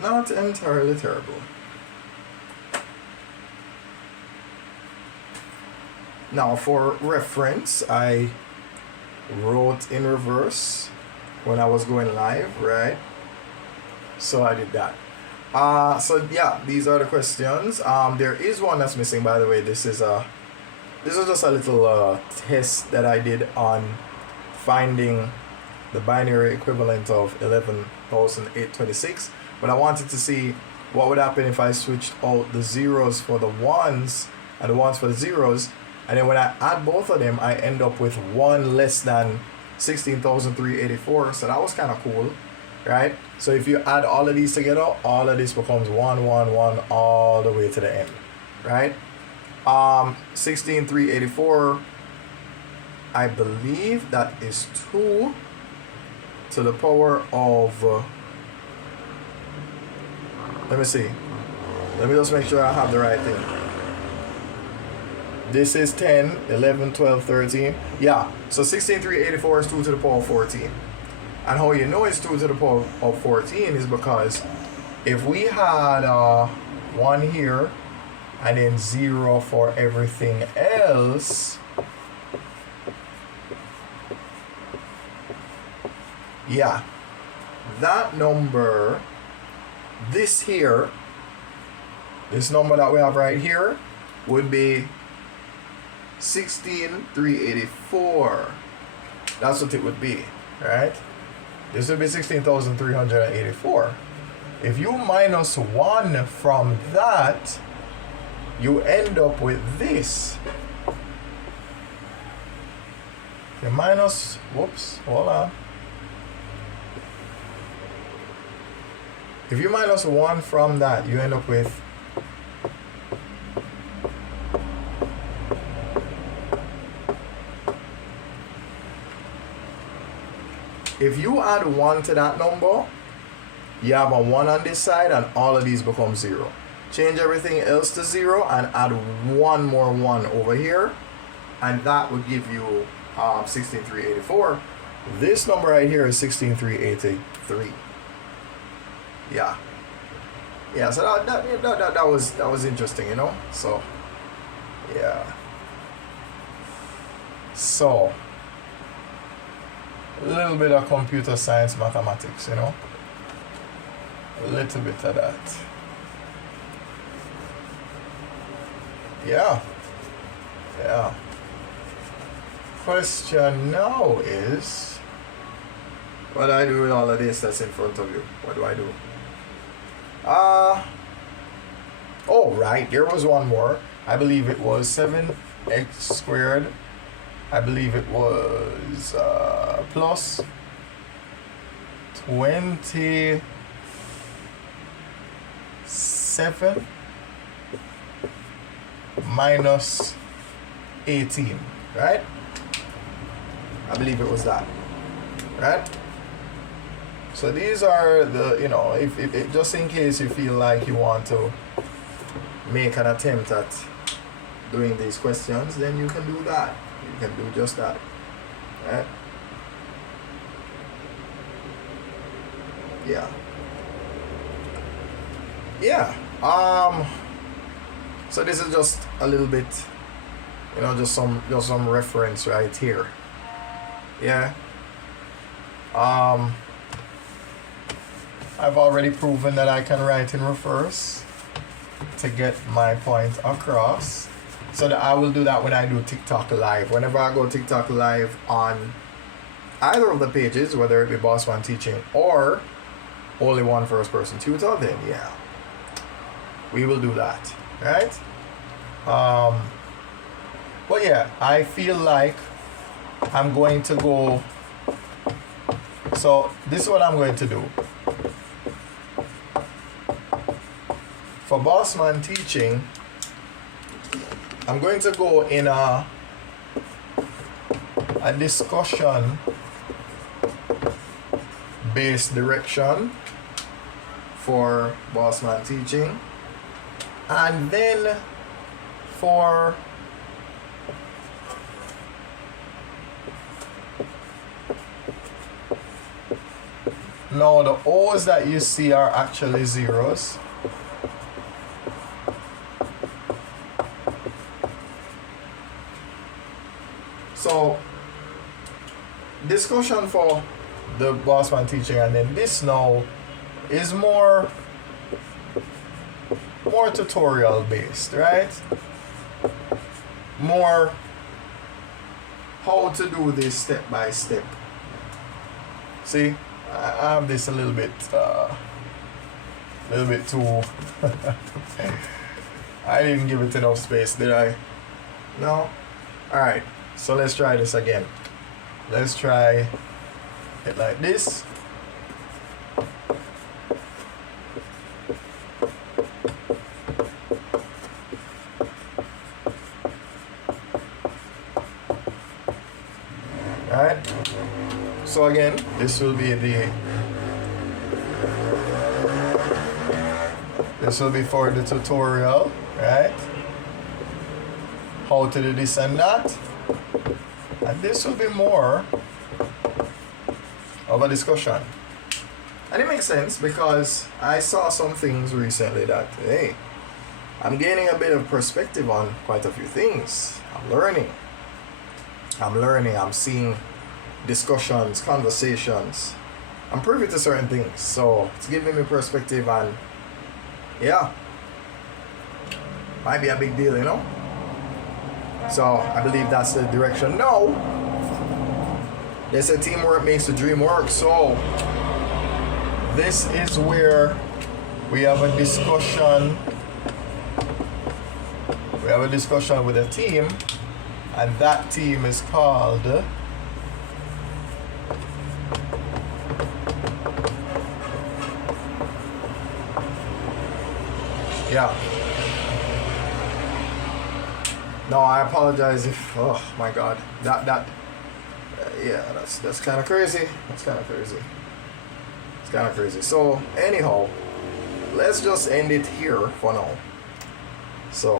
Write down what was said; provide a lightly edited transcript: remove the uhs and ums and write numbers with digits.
Not entirely terrible. Now for reference, I wrote in reverse when I was going live, right? So I did that. So yeah, these are the questions. There is one that's missing, by the way. This is just a little test that I did on finding the binary equivalent of 11,826. But I wanted to see what would happen if I switched out the zeros for the ones and the ones for the zeros. And then when I add both of them, I end up with one less than 16,384. So that was kind of cool, right? So if you add all of these together, all of this becomes 111 all the way to the end, right? 16,384, I believe that is 2 to the power of, let me see. Let me just make sure I have the right thing. This is 10, 11, 12, 13. Yeah, so 16,384 is 2 to the power of 14. And how you know it's 2 to the power of 14 is because if we had 1 here and then 0 for everything else, yeah, that number, this here, this number that we have right here would be 16,384. That's what it would be, right? This would be 16,384. If you minus 1 from that, you end up with this. Okay, minus, whoops, hold on. If you minus 1 from that, you end up with if you add 1 to that number, you have a 1 on this side and all of these become 0. Change everything else to 0 and add 1 more 1 over here, and that would give you 16,384. This number right here is 16,383. Yeah. Yeah, so that was interesting, you know? So, yeah. So, a little bit of computer science mathematics, you know? A little bit of that. Yeah. Yeah. Question now is, what do I do with all of this that's in front of you? What do I do? Oh, right, there was one more. I believe it was 7x squared. I believe it was plus 27 minus 18, right? I believe it was that, right? So these are the, you know, if just in case you feel like you want to make an attempt at doing these questions, then you can do that. You can do just that, right? Yeah. Yeah. So this is just a little bit, you know, just some reference right here. Yeah. I've already proven that I can write in reverse to get my point across. So that I will do that when I do TikTok live. Whenever I go TikTok live on either of the pages, whether it be Boss One Teaching or only one First Person Tutor, then yeah, we will do that, right? But yeah, I feel like I'm going to go. So this is what I'm going to do. For Bossman Teaching, I'm going to go in a discussion based direction for Bossman Teaching, and then for Now the O's that you see are actually zeros. So discussion for the bossman teaching, and then this now is more tutorial based, right? More how to do this step by step. See, I have this a little bit too. I didn't give it enough space, did I? No. All right. So let's try this again. Let's try it like this. Alright. So again, this will be for the tutorial, right? How to do this and that. And this will be more of a discussion. And it makes sense because I saw some things recently that, hey, I'm gaining a bit of perspective on quite a few things. I'm learning, I'm seeing discussions, conversations. I'm privy to certain things. So it's giving me perspective, and yeah, might be a big deal, you know? So I believe that's the direction. No, they say teamwork makes the dream work. So this is where we have a discussion. We have a discussion with a team, and that team is called yeah. No, I apologize if, oh my God, yeah, that's kind of crazy. It's kind of crazy. So anyhow, let's just end it here for now. So